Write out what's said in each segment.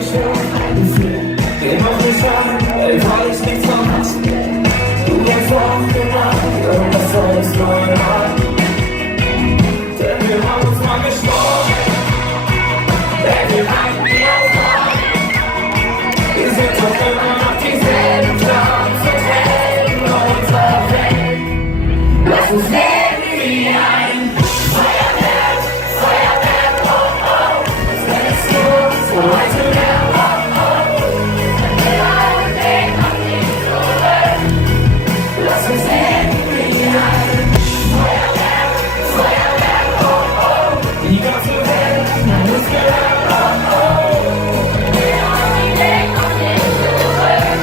Wir machen schon, weil ich nichts verpasst. Du gehst auf den Abend und das soll es nur an. Denn wir haben uns mal gesprochen, denn wir halten die Aufgaben. Wir sind doch immer noch dieselben Plans und Helden unserer Welt. Lass uns leben wie ein Feuerwerk, Feuerwerk, oh oh. Wenn es nur so heute wäre, oh oh. Wenn wir einen Weg auf dich zurück. Lass uns leben wie ein Feuerwerk, Feuerwerk, oh oh. Die ganze Welt muss gehört, oh oh. Wenn wir einen Weg auf dich zurück.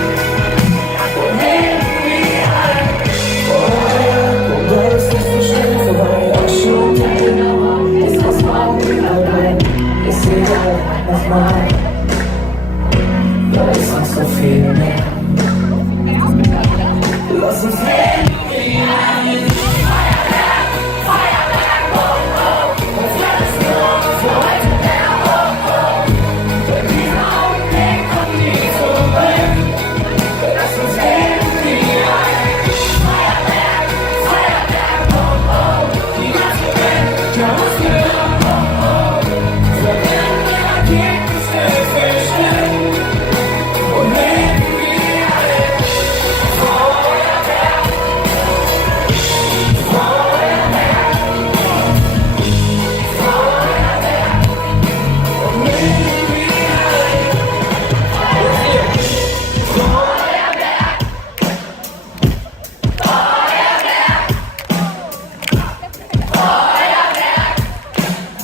Und leben wie ein Feuerwerk. Und da ist nicht so schnell vorbei. Auch schon genau ist das morgen überall. Ist egal, nochmal. Da ist noch so viel mehr. Lass uns leben wie ein Feuerwerk, Feuerwerk, oh oh. Und wenn es nur für heute wäre, oh oh. Wenn dieser Augenblick kommt nie zurück. Lass uns leben wie ein Feuerwerk, Feuerwerk, oh oh. Die ganze Welt kann uns hören, oh oh. Verlieren wir Ergebnis Stück für Stück. Und leben wie ein Feuerwerk, Feuerwerk, Feuerwerk. Und leben wie ein Feuerwerk, Feuerwerk, Feuerwerk.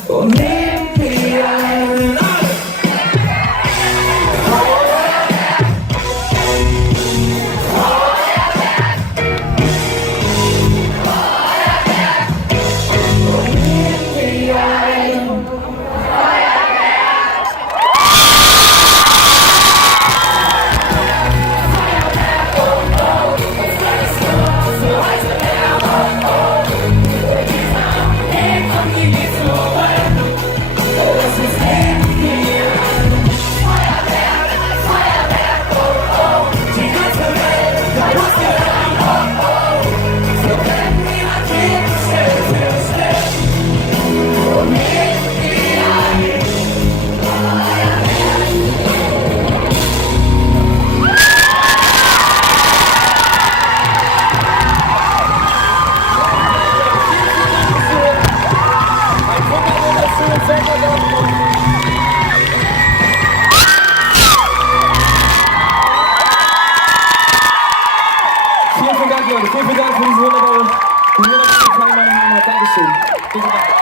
Und leben wie ein Vielen Dank, Leute. Vielen Dank für diese wunderbare Teilnahme. Dankeschön. Vielen Dank.